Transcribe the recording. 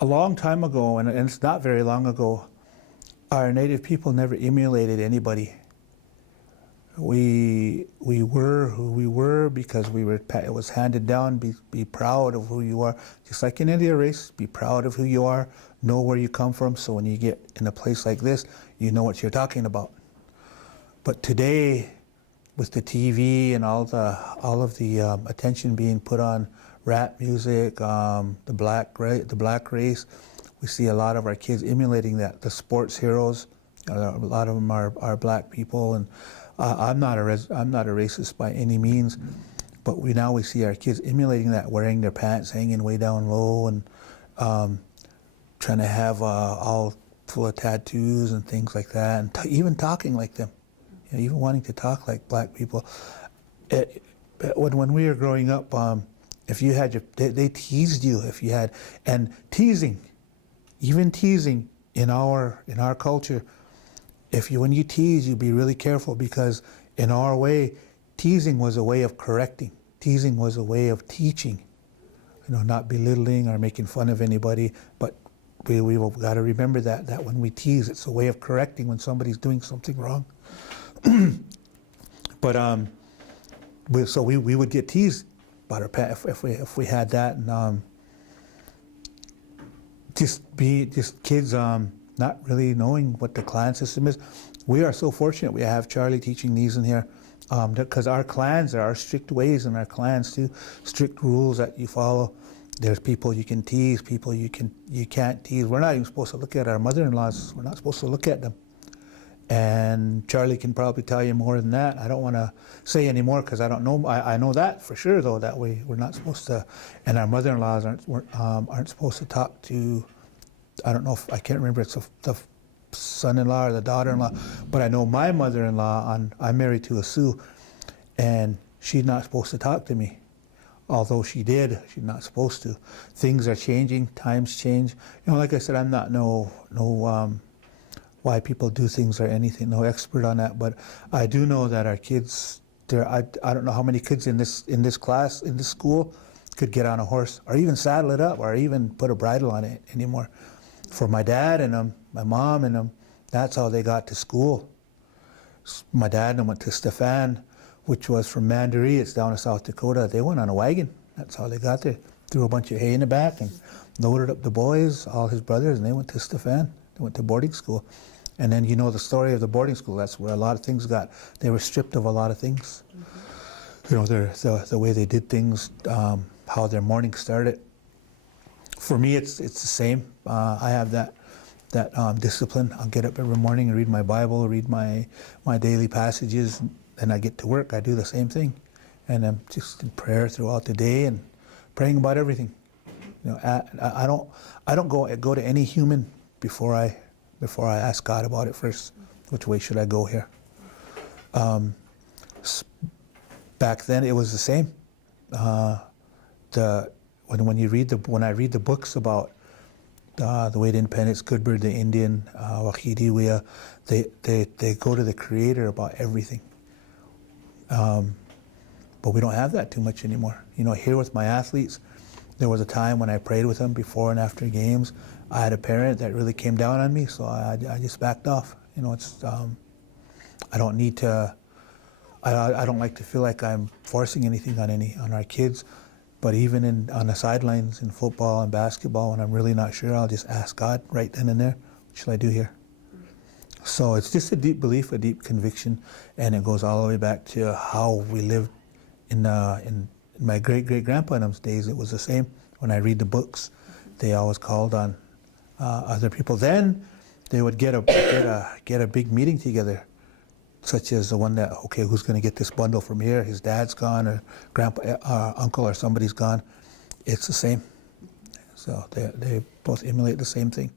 a long time ago, and it's not very long ago, our Native people never emulated anybody. We were who we were because it was handed down. Be proud of who you are, just like in any race. Be proud of who you are. Know where you come from. So when you get in a place like this, you know what you're talking about. But today, with the TV and all of the attention being put on rap music, the black race, we see a lot of our kids emulating that. The sports heroes, a lot of them are black people, and I'm not a racist by any means, but now we see our kids emulating that, wearing their pants hanging way down low, and trying to have all full of tattoos and things like that, and even talking like them, you know, even wanting to talk like black people. When we were growing up, if you had they teased you if you had, and teasing, even teasing in our culture. When you tease, you be really careful, because in our way, teasing was a way of correcting. Teasing was a way of teaching, you know, not belittling or making fun of anybody. But we've got to remember that when we tease, it's a way of correcting when somebody's doing something wrong. But so we would get teased about our pet if we had that, and just kids. Not really knowing what the clan system is. We are so fortunate we have Charlie teaching these in here, because our clans, there are strict ways in our clans too, strict rules that you follow. There's people you can tease, people you can't tease. We're not even supposed to look at our mother-in-laws. We're not supposed to look at them. And Charlie can probably tell you more than that. I don't want to say any more because I don't know. I know that for sure though, that we're not supposed to, and our mother-in-laws aren't supposed to talk to. I don't know if, I can't remember, it's the son-in-law or the daughter-in-law, but I know my mother-in-law, I'm married to a Sioux, and she's not supposed to talk to me. Although she did, she's not supposed to. Things are changing, times change. You know, like I said, I'm not why people do things or anything, no expert on that, but I do know that our kids, I don't know how many kids in this class, in this school, could get on a horse, or even saddle it up, or even put a bridle on it anymore. For my dad and them, my mom and them, that's how they got to school. My dad and them went to Stefan, which was from Mandaree, it's down in South Dakota. They went on a wagon. That's how they got there. Threw a bunch of hay in the back and loaded up the boys, all his brothers, and they went to Stefan. They went to boarding school. And then you know the story of the boarding school. That's where a lot of things they were stripped of a lot of things. Mm-hmm. You know, the way they did things, how their morning started. For me, it's the same. I have that discipline. I'll get up every morning and read my Bible, read my daily passages, and I get to work. I do the same thing, and I'm just in prayer throughout the day and praying about everything. You know, I don't go to any human before I ask God about it first. Which way should I go here? Back then, it was the same. When I read the books about the way to independence, Goodbird, the Indian, Wahidiwea, they go to the Creator about everything. But we don't have that too much anymore. You know, here with my athletes, there was a time when I prayed with them before and after games. I had a parent that really came down on me, so I just backed off. You know, it's I don't need to. I don't like to feel like I'm forcing anything on our kids. But even on the sidelines in football and basketball, when I'm really not sure, I'll just ask God right then and there, what should I do here? So it's just a deep belief, a deep conviction, and it goes all the way back to how we lived in my great-great-grandpa's days. It was the same. When I read the books, they always called on other people. Then they would get a big meeting together, such as the one that, okay, who's going to get this bundle from here? His dad's gone, or grandpa, uncle, or somebody's gone. It's the same. So they both emulate the same thing.